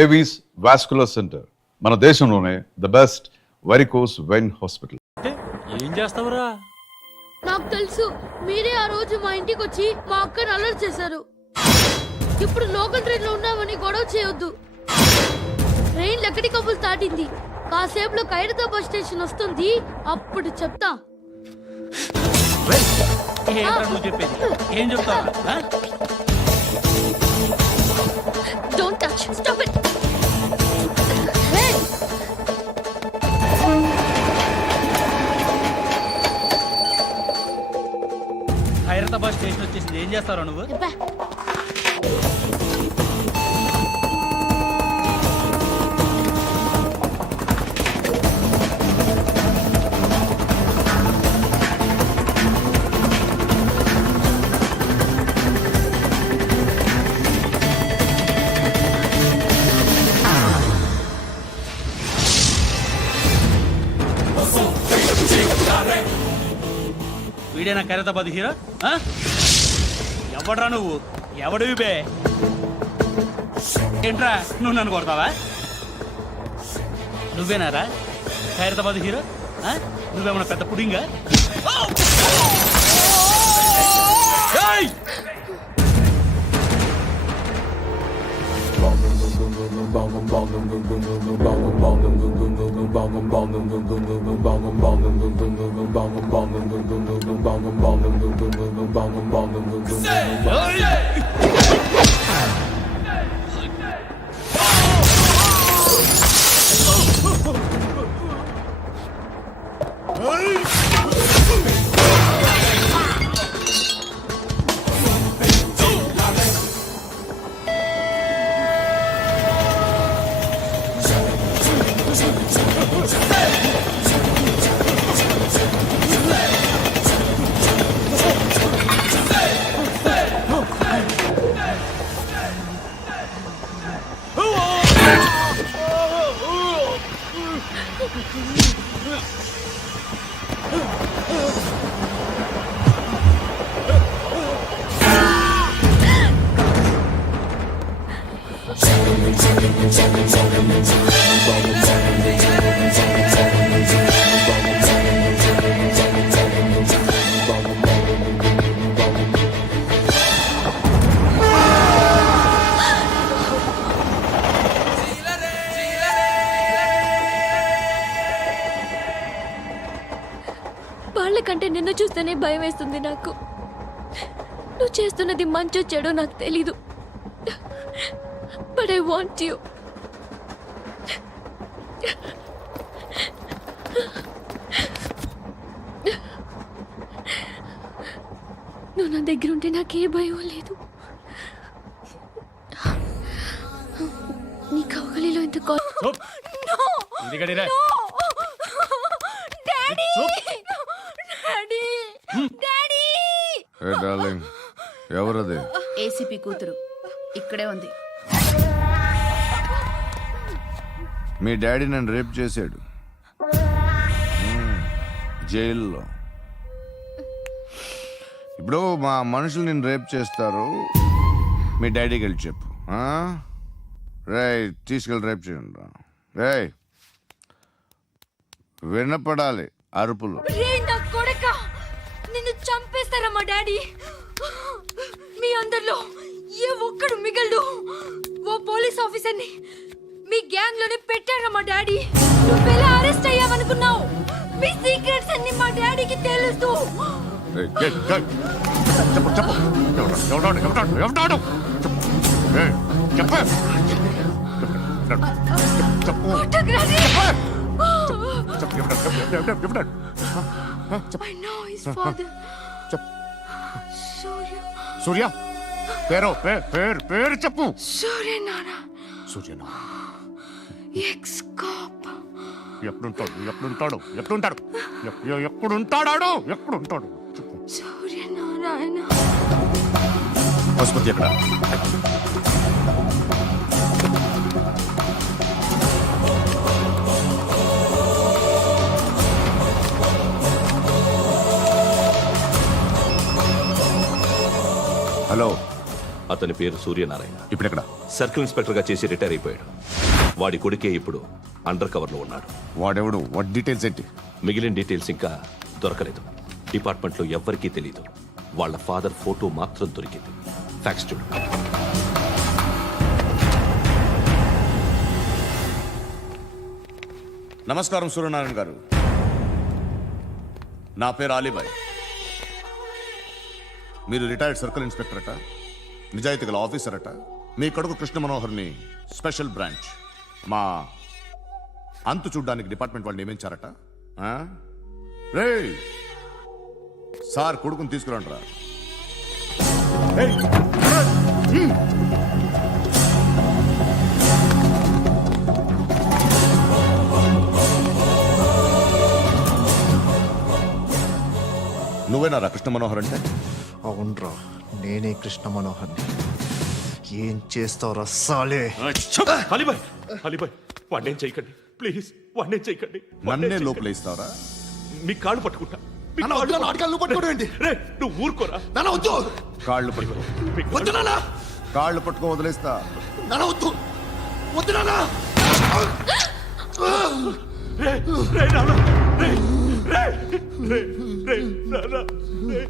Avis vascular centre, మన దేశంలోనే the best varicose vein hospital. ఏం చేస్తావురా? నాకు తెలుసు, మీరే ఆ రోజు మా ఇంటికి వచ్చి మా అక్కని అలర్ట్ చేశారు. ఇప్పుడు లోకల్ ట్రైన్ లో ఉన్నామని గొడవ చేయొద్దు. ట్రైన్ లక్కడి కబుల్ దాటింది. కాసేపులో ఖైరతాబాద్ స్టేషన్ వస్తుంది, అప్పుడు చెప్తా. నువ్వు చెప్పేది ఏం చెప్తావు? Don't touch, stop it. Khairatabad station వచ్చేసింది, ఏం చేస్తారా నువ్వు? వీడేనా ఖైరతాబాద్ హీరో? ఎవడ్రా నువ్వు? ఎవడివి బే? ఏంట్రా నువ్వు నన్ను కొడతావా? నువ్వేనారా ఖైరతాబాద్ హీరో? నువ్వేమన్నా పెద్ద పుడింగా? వాళ్ళకంటే నిన్ను చూస్తేనే భయం వేస్తుంది నాకు. నువ్వు చేస్తున్నది మంచో చెడో నాకు తెలీదు, బట్ ఐ వాంట్ యు. నువ్వు నా దగ్గర ఉంటే నాకే భయం లేదు. నీ కౌగలిలో ఎంత ఎవరది? ఏసీపీ కూతురు ఇక్కడే ఉంది. మీ డాడీ నన్ను రేప్ చేశాడు జైల్లో. ఇప్పుడు మా మనుషులు నేను రేప్ చేస్తారు, మీ డాడీకి వెళ్ళి చెప్పు. రేయ్ తీసుకెళ్ళి రేప్ చేయండి. రేయ్ వినపడాలి అరుపులు. నిన్ను చంపేస్తారా మా డాడీ? మీ అందరిలో ఏ ఒక్కడు మిగలడు. ఓ పోలీస్ ఆఫీసర్ని మీ గ్యాంగ్ లోనే పెట్టారా మా డాడీ? నువ్వెలా అరెస్ట్ అయ్యావనుకున్నావు? మీ సీక్రెట్స్ అన్ని మా డాడీకి తెలుసు. I know his father. సూర్య పేరు పేరు చెప్పు. సూర్యనారాయణ. Suryanarayana ex cop. ఎప్పుడుంటాడు సూర్యనారాయణ. ఆసుపత్రి ఎక్కడ? హలో, అతని పేరు సూర్యనారాయణ. ఇప్పుడెక్కడ? సర్కిల్ ఇన్స్పెక్టర్గా చేసి రిటైర్ అయిపోయాడు. వాడి కొడుకే ఇప్పుడు అండర్ కవర్లో ఉన్నాడు. వాడెవడు? వాట్ డీటెయిల్స్ ఏంటి? మిగిలిన డీటెయిల్స్ ఇంకా దొరకలేదు. డిపార్ట్మెంట్లో ఎవ్వరికీ తెలియదు. వాళ్ళ ఫాదర్ ఫోటో మాత్రం దొరికింది. ఫ్యాక్స్ చూడు. నమస్కారం సూర్యనారాయణ గారు. నా పేరు అలీబాయ్. మీరు రిటైర్డ్ సర్కిల్ ఇన్స్పెక్టర్ అట, నిజాయితీ గల ఆఫీసర్ అట. మీ కొడుకు కృష్ణ మనోహర్ని స్పెషల్ బ్రాంచ్ మా అంతు చూడ్డానికి డిపార్ట్మెంట్ వాళ్ళు నియమించారట. ఆ? రేయ్ సార్ కొడుకుని తీసుకురండిరా. నువ్వేనారా కృష్ణ మనోహర్ అంటే? అవునరా, నేనే కృష్ణ మనోహర్ని. ఏం చేస్తావురా సాలే? అలీబాయ్, అలీబాయ్, వాడినేం చేయకండి ప్లీజ్, వాడినేం చేయకండి. నన్నే లోపల ఇస్తావరా? మీ కాళ్ళు పట్టుకుంటా. మీ నాన్న వద్దు, నాన్న అడగాలి, నువ్వు పట్టుకోవడం ఏంటి? రే, నువ్వు ఊరుకోరా. నాన్న వద్దు, కాళ్ళు పట్టుకో. మీ వద్దు నాన్న, కాళ్ళు పట్టుకో వదిలేస్తా. నాన్న వద్దు, వద్దు నాన్న. రే, రే, నాన్న, రే, రే, రే, రే, నాన్న, రే,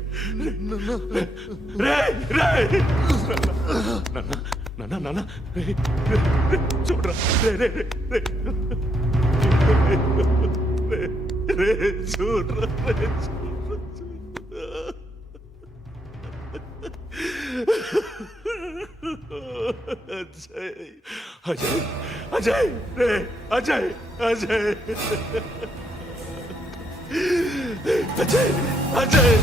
రే, రే, నాన్న, నాన్న, రే, రే, రే, చూడరా, రే, రే, రే, రే, రే, రే, చూడరా, రే, చూడరా. అజయ్, అజయ్, అజయ్, రే, అజయ్, అజయ్, అజయ్, అజయ్,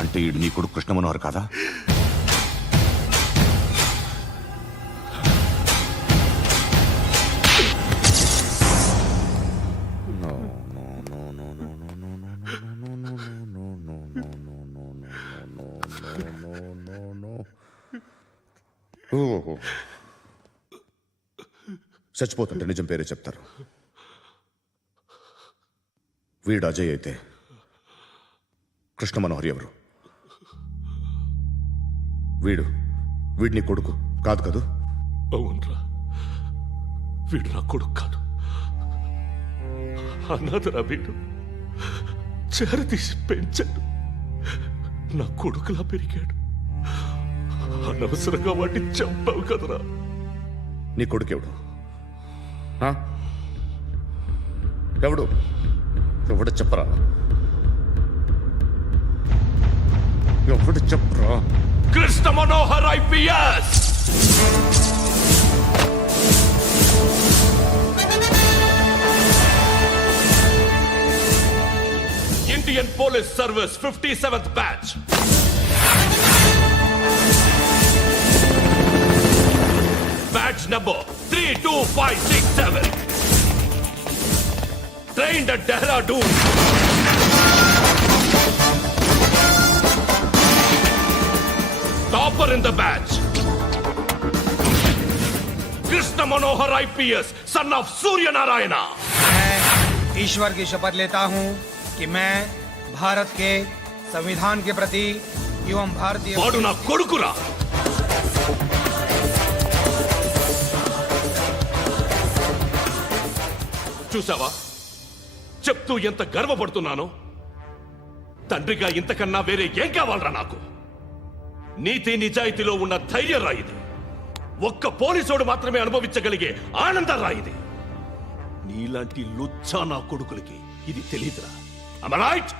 అంటే ఈడు నీ కొడుకు కృష్ణ మనోహర్ కాదా? చచ్చిపోతుంటే నిజం పేరే చెప్తారు. వీడు అజయ్ అయితే కృష్ణ మనోహర్ ఎవరు? వీడిని కొడుకు కాదు కదూ? అవునరా, వీడు నా కొడుకు కాదు, అనాథరా. వీడు చేరతీసి పెంచాడు, నా కొడుకులా పెరిగాడు. అనవసరంగా వాటిని చంపావు కదరా. నీ కొడుకు ఎవడు? ఆ? ఎవడు చెప్పరా? ఎవడు చెప్పరా? Krishna Manohar IPS. Indian police service 57th batch. Batch number 32567. Trained at Dehradun. Topper in the batch. Krishna Manohar IPS, son of Surya Narayana. मैं ईश्वर की शपथ लेता हूं कि मैं भारत के संविधान के प्रति एवं भारतीय వాడు నా కొడుకురా. చూసావా, చెప్తూ ఎంత గర్వపడుతున్నానో. తండ్రిగా ఇంతకన్నా వేరే ఏం కావాలరా నాకు? నీతి నిజాయితీలో ఉన్న ధైర్యం రాయిది. ఒక్క పోలీసోడు మాత్రమే అనుభవించగలిగే ఆనందం రాయిది. నీలాంటి లుచ్చా నా కొడుకులకి ఇది తెలీదురా. Am I right?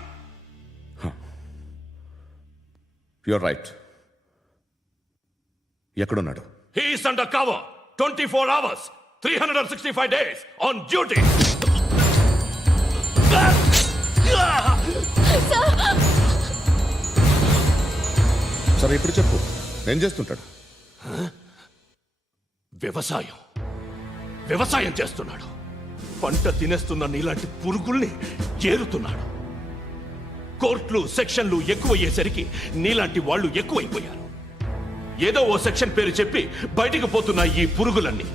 You're right. ఎక్కడున్నాడు? He is under cover 24 hours 365 days on duty. సరే ఇప్పుడు చెప్పు, ఏం చేస్తుంటాడు? వ్యవసాయం చేస్తున్నాడు. పంట తినేస్తున్న నీలాంటి పురుగుల్ని ఏరుతున్నాడు. కోర్టులు సెక్షన్లు ఎక్కువయ్యేసరికి నీలాంటి వాళ్ళు ఎక్కువైపోయారు. ఏదో ఓ సెక్షన్ పేరు చెప్పి బయటికి పోతున్న ఈ పురుగులన్నీ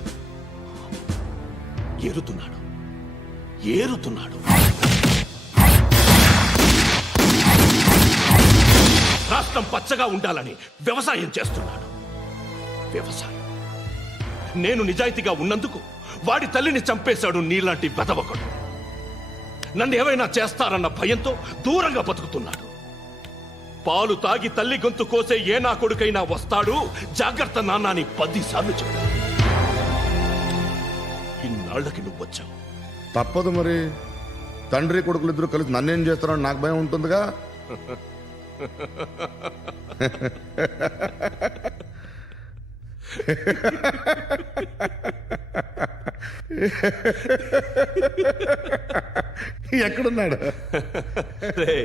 ఏరుతున్నాడు. జీవితం పచ్చగా ఉండాలని వ్యవసాయం చేస్తున్నాడు. వ్యవసాయం. నేను నిజాయితీగా ఉన్నందుకు వాడి తల్లిని చంపేశాడు నీలాంటి వెధవకుడు. నన్ను ఏమైనా చేస్తారన్న భయంతో దూరంగా బతుకుతున్నాడు. పాలు తాగి తల్లి గొంతు కోసే ఏ నా కొడుకైనా వస్తాడు, జాగ్రత్త నాన్న అని 10 సార్లు చెప్పాడు. ఇన్నాళ్ళకి నువ్వు వచ్చావు. తప్పదు మరి. తండ్రి కొడుకులు ఇద్దరు కలిసి నన్నేం చేస్తారని నాకు భయం ఉంటుందిగా. ఎక్కడున్నాడు? రే,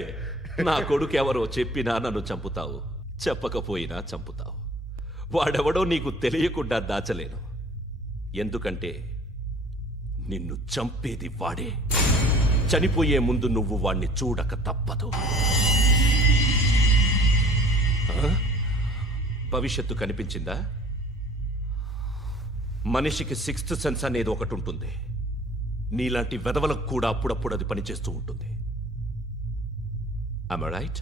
నా కొడుకు ఎవరో చెప్పినా నన్ను చంపుతావు, చెప్పకపోయినా చంపుతావు. వాడెవడో నీకు తెలియకుండా దాచలేను. ఎందుకంటే నిన్ను చంపేది వాడే. చనిపోయే ముందు నువ్వు వాణ్ణి చూడక తప్పదు. ఆ? భవిష్యత్తు కనిపించిందా? మనిషికి 6th సెన్స్ అనేది ఒకటి ఉంటుంది. నీలాంటి వెధవలకు కూడా అప్పుడప్పుడు అది పనిచేస్తూ ఉంటుంది. Am I right?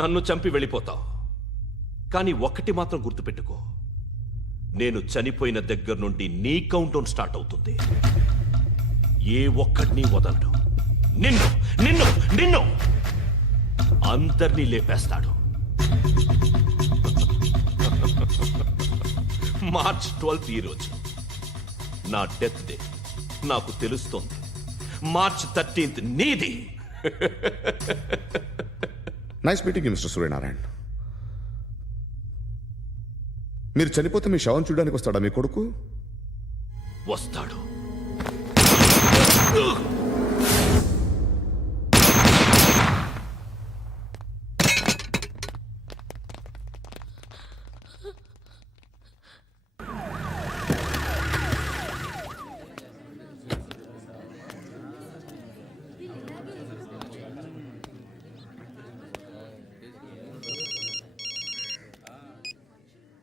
నన్ను చంపి వెళ్ళిపోతావు. కానీ ఒక్కటి మాత్రం గుర్తుపెట్టుకో, నేను చనిపోయిన దగ్గర నుండి నీ కౌంటౌన్ స్టార్ట్ అవుతుంది. ఏ ఒక్కడిని వదలడు. నిన్ను నిన్ను నిన్ను అందరినీ లేపేస్తాడు. మార్చ్ 12th ఈ రోజు నా డెత్ డే. నాకు తెలుస్తోంది. మార్చ్ 13th నీది. Nice meeting you mister Suryanarayana. మీరు చనిపోతే మీ శవం చూడడానికి వస్తాడా మీ కొడుకు? వస్తాడు.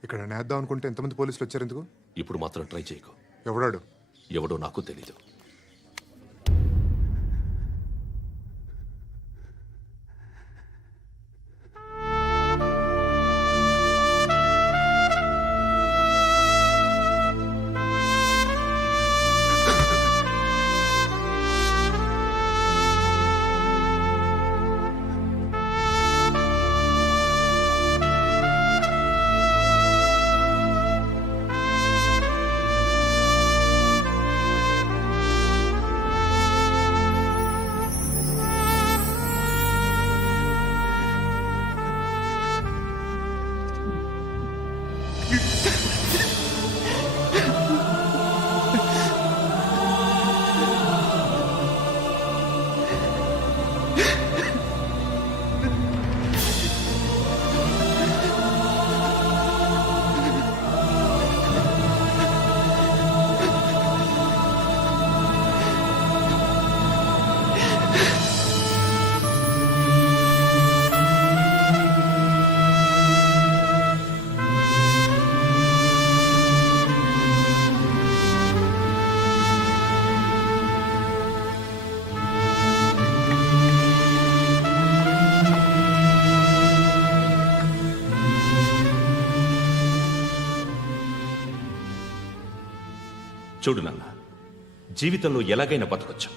ఇక్కడ నేద్దాం అనుకుంటే ఎంతమంది పోలీసులు వచ్చారు ఎందుకు? ఇప్పుడు మాత్రం ట్రై చేయకు. ఎవడాడు? ఎవడో నాకు తెలీదు. చూడు నాన్న, జీవితంలో ఎలాగైనా బతకొచ్చు.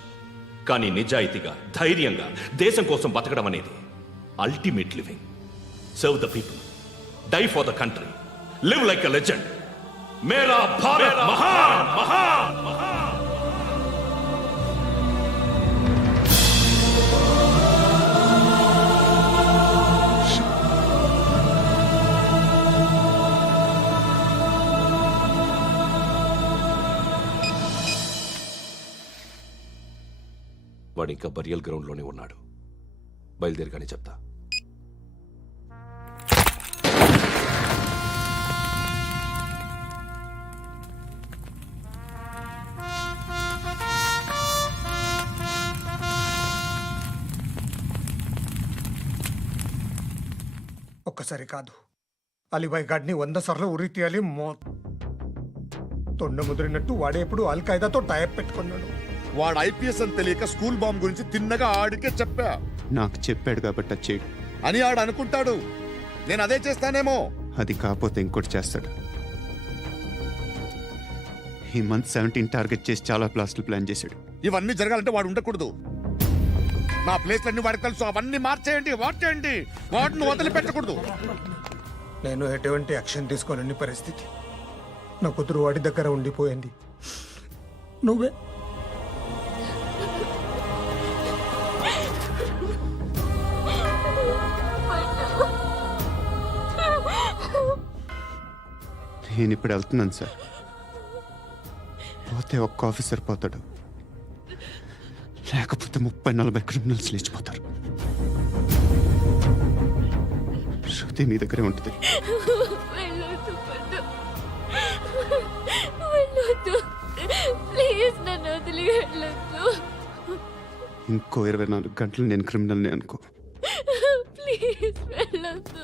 కానీ నిజాయితీగా, ధైర్యంగా దేశం కోసం బతకడం అనేది ultimate living. Serve the people, die for the country, live like a legend. మేరా భారత్ మహాన్ మహాన్ మహాన్. వాడు ఇంకా బరియల్ గ్రౌండ్లోనే ఉన్నాడు. బయలుదేరిగానే చెప్తా. ఒక్కసారి కాదు, అలీబాయ్ గాడిని 100 సార్లు ఉరి తీయాలి. తొండ ముదిరినట్టు వాడే ఇప్పుడు అల్ ఖైదాతో టైప్ పెట్టుకున్నాడు. వాడు ఐపీఎస్ అని తెలియక స్కూల్ బాంబ్ గురించి తిన్నగా ఆడికే చెప్పా నాకు చెప్పాడు కాబట్టి అది చేయడు. అని ఆడు అనుకుంటాడు. నేను అదే చేస్తానేమో. అది కాకపోతే ఇంకోటి చేస్తాడు. ఈ మంత్ 17 టార్గెట్ చేసి చాలా ప్లాస్టులు ప్లాన్ చేశాడు. ఇవన్నీ జరగాలంటే వాడు ఉండకూడదు. నా ప్లేస్లన్నీ వాడికి తెలుసు. అవన్నీ మార్చేయండి, మార్చేయండి. వాటిని వదిలిపెట్టకూడదు. నేను ఎటువంటి యాక్షన్ తీసుకోలేని పరిస్థితి. నా కూతురు వాడి దగ్గర ఉండిపోయింది. నువ్వే నేను ఇప్పుడు వెళ్తున్నాను సార్. పోతే ఒక్క ఆఫీసర్ పోతాడు, లేకపోతే 30-40 క్రిమినల్స్ లేచిపోతారు. శృతి మీ దగ్గరే ఉంటుంది. వెళ్ళొద్దు పండు. వెళ్ళొద్దు. ప్లీజ్ నన్ను వదిలి వెళ్ళొద్దు. ఇంకో 24 గంటలు నేను క్రిమినల్ని అనుకో. ప్లీజ్ వెళ్ళొద్దు.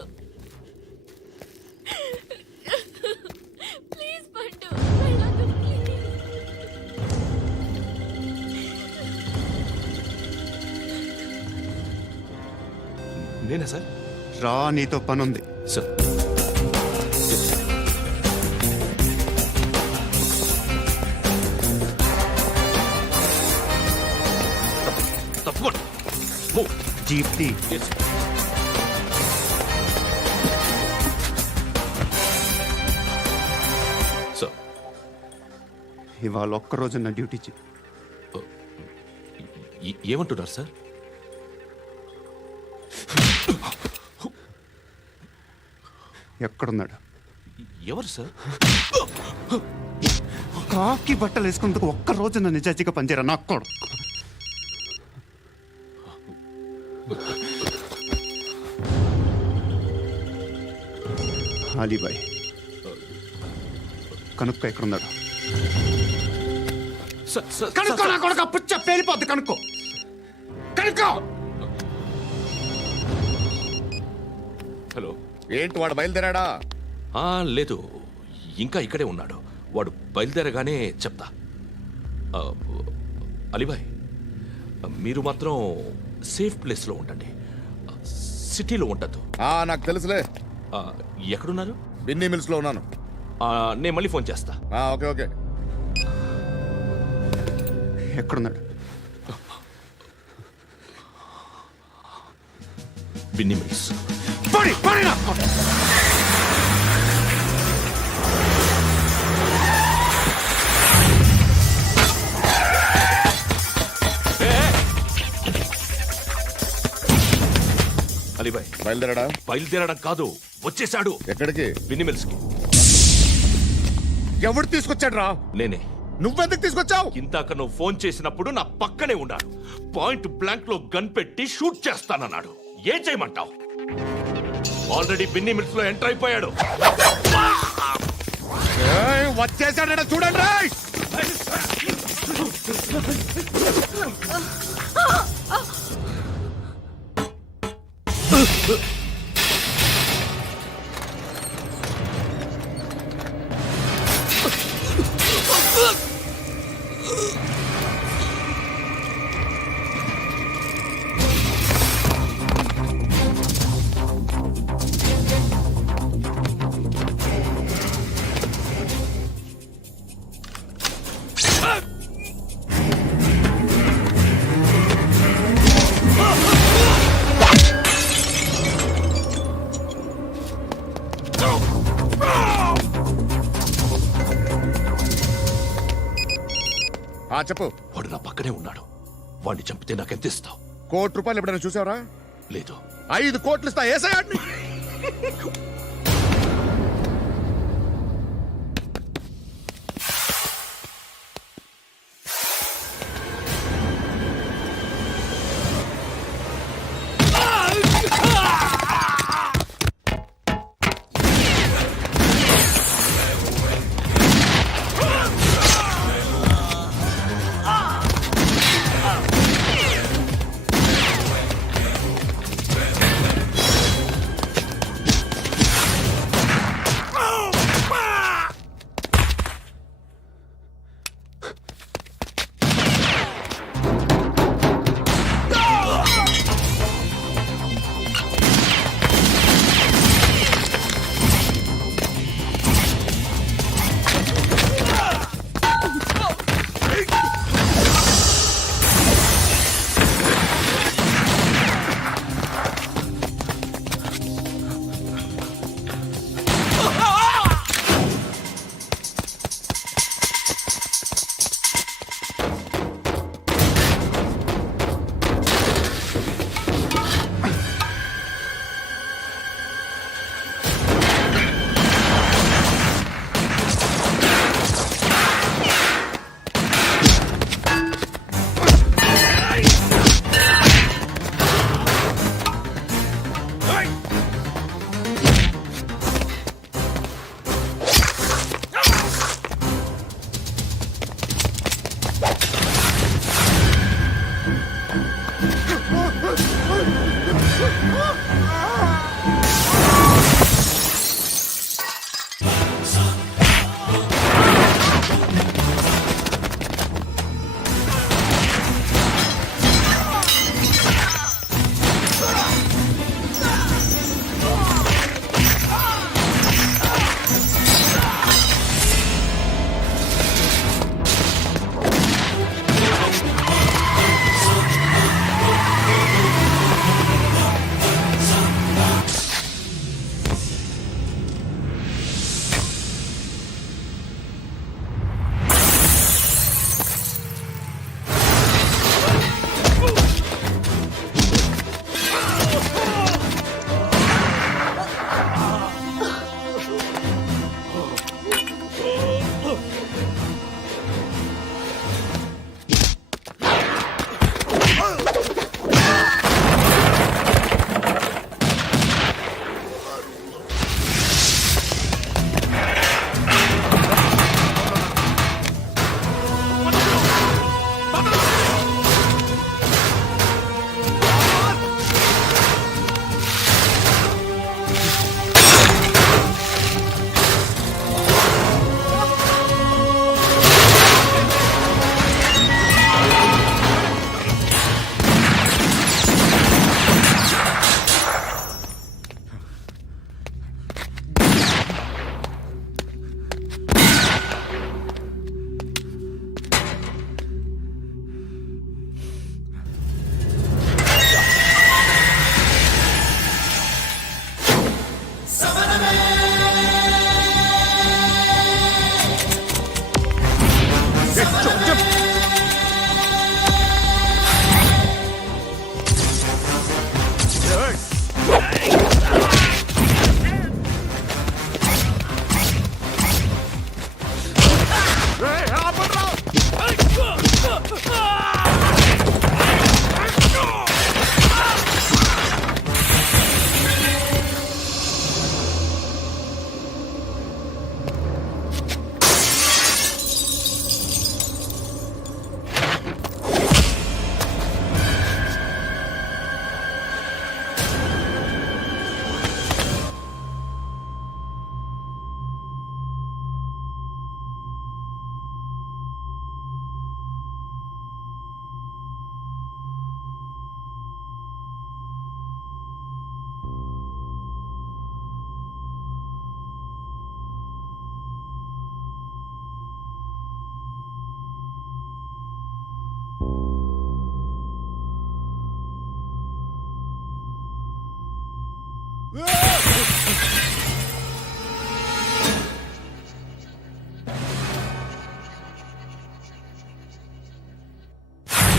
ప్లీజ్ పండు వెళ్ళొద్దు ప్లీజ్. నేనా సార్? రా, నీతో పని ఉంది. సార్ తప్పకుండా జీప్తి సార్. ఇవాళ ఒక్కరోజు నా డ్యూటీ చేయి. ఏమంటున్నారు సార్? ఎక్కడున్నాడు? ఎవరు సార్? కాకి బట్టలు వేసుకున్నందుకు ఒక్కరోజు నా నిజాయితీగా పనిచేయరా నా కొడుకు. అలీబాయ్ కనుక్కో, ఎక్కడున్నాడు? కనుక్కో నా కొడుకు. పుచ్చ పేలిపోద్ది. కనుక్కో, కనుక్కో. హలో. ఏంటి వాడు బయలుదేరాడా? లేదు, ఇంకా ఇక్కడే ఉన్నాడు. వాడు బయలుదేరగానే చెప్తా. అలీబాయ్, మీరు మాత్రం సేఫ్ ప్లేస్లో ఉండండి. సిటీలో ఉండద్దు. నాకు తెలుసులే. ఎక్కడున్నారు? బిన్నీ మిల్స్ లో ఉన్నాను. నేను మళ్ళీ ఫోన్ చేస్తా. Okay okay. ఎక్కడున్నాడు? బిన్నీ మిల్స్. అలీబాయ్ బయలుదేరాడా? బయలుదేరడం కాదు, వచ్చేశాడు. ఎక్కడికి? బిన్నీ మిల్స్ కి. ఎవడు తీసుకొచ్చాడు రా? నేనే. నువ్వెందుకు తీసుకొచ్చావు? ఇందాక నువ్వు ఫోన్ చేసినప్పుడు నా పక్కనే ఉన్నాడు. పాయింట్ బ్లాంక్ లో గన్ పెట్టి షూట్ చేస్తానన్నాడు. ఏం చేయమంటావు? ఆల్రెడీ బిన్నీ మిల్స్ లో ఎంటర్ అయిపోయాడు. వచ్చేసాడ చూడండి రా. చెప్పు. వాడు నా పక్కనే ఉన్నాడు. వాడిని చంపితే నాకెంత ఇస్తావు? ₹1 కోటి ఎప్పుడైనా చూసావరా? లేదు. 5 కోట్లు ఇస్తా. ఏసయాడిని.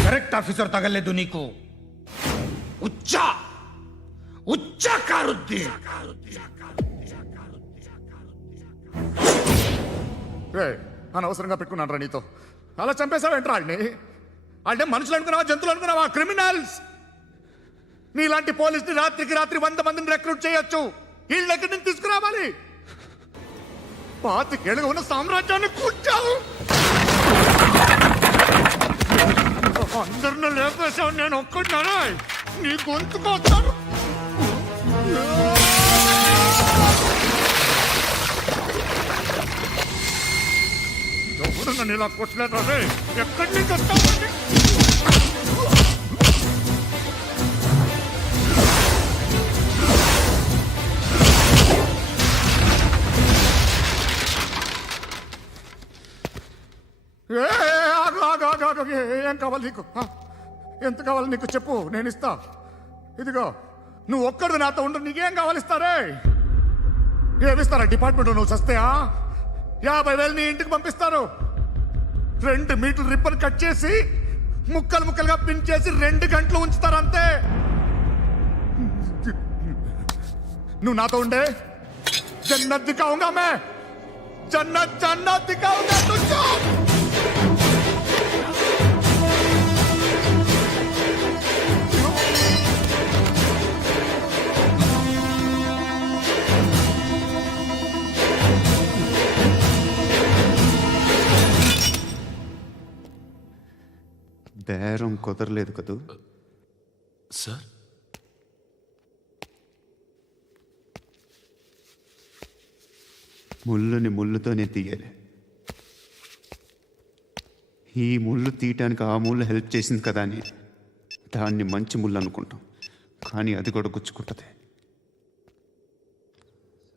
కరెక్ట్ ఆఫీసర్ తగలేదు నీకు. ఉచ్చా ఉచ్చా కారుద్ది. అనవసరంగా పెట్టుకున్నాను రా నీతో. అలా చంపేశావేంట్రా ఆడిని? అంటే మనుషులు అనుకున్నావా, జంతువులు అనుకున్నావా? క్రిమినల్స్. నీలాంటి పోలీసుని రాత్రికి రాత్రి 100 మందిని రిక్రూట్ చేయొచ్చు. వీళ్ళు ఎక్కడి నుంచి తీసుకురావాలి? 25 ఏళ్ళుగా ఉన్న సామ్రాజ్యాన్ని కూర్చావు. అందరిని లేపేశావు, నేను ఒక్కడినారా? నీ గొంతుకొస్తాను. ఎవరు నన్ను ఇలా కొట్టలేదా? ఎక్కడి నుంచి వస్తావు? ఏం కావాలి నీకు? ఎంత కావాలి నీకు చెప్పు, నేను ఇస్తా. ఇదిగో నువ్వు ఒక్కడు నాతో ఉండు. నీకేం కావాలి ఇస్తారే? ఏమిస్తారా డిపార్ట్మెంట్? నువ్వు సస్తేయా 50,000 నీ ఇంటికి పంపిస్తారు. 2 మీటర్లు రిబ్బన్ కట్ చేసి ముక్కలు ముక్కలుగా పిన్ చేసి 2 గంటలు ఉంచుతారు అంతే. నువ్వు నాతో ఉండే జన్నత్ దిఖాऊंगा मैं, జన్నత్ జన్నత్ దిఖాऊंगा तुझको. బేరం కుదరలేదు కదూ. సార్ ముళ్ళుని ముళ్ళుతోనే తీయాలి. ఈ ముళ్ళు తీయటానికి ఆ ముళ్ళు హెల్ప్ చేసింది కదా అని దాన్ని మంచి ముళ్ళు అనుకుంటాం, కానీ అది కూడా గుచ్చుకుంటుంది.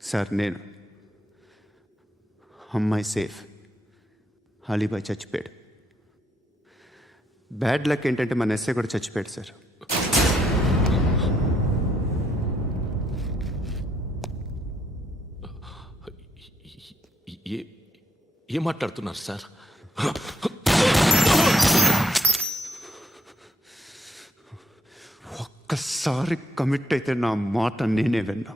సార్ నేను అమ్మాయి సేఫ్, అలీబాయ్ చచ్చిపోయాడు. బ్యాడ్ లక్ ఏంటంటే మన ఎస్ఐ కూడా చచ్చిపోయాడు సార్. ఏం మాట్లాడుతున్నారు సార్? ఒక్కసారి కమిట్ అయితే నా మాట నేనే విన్నా.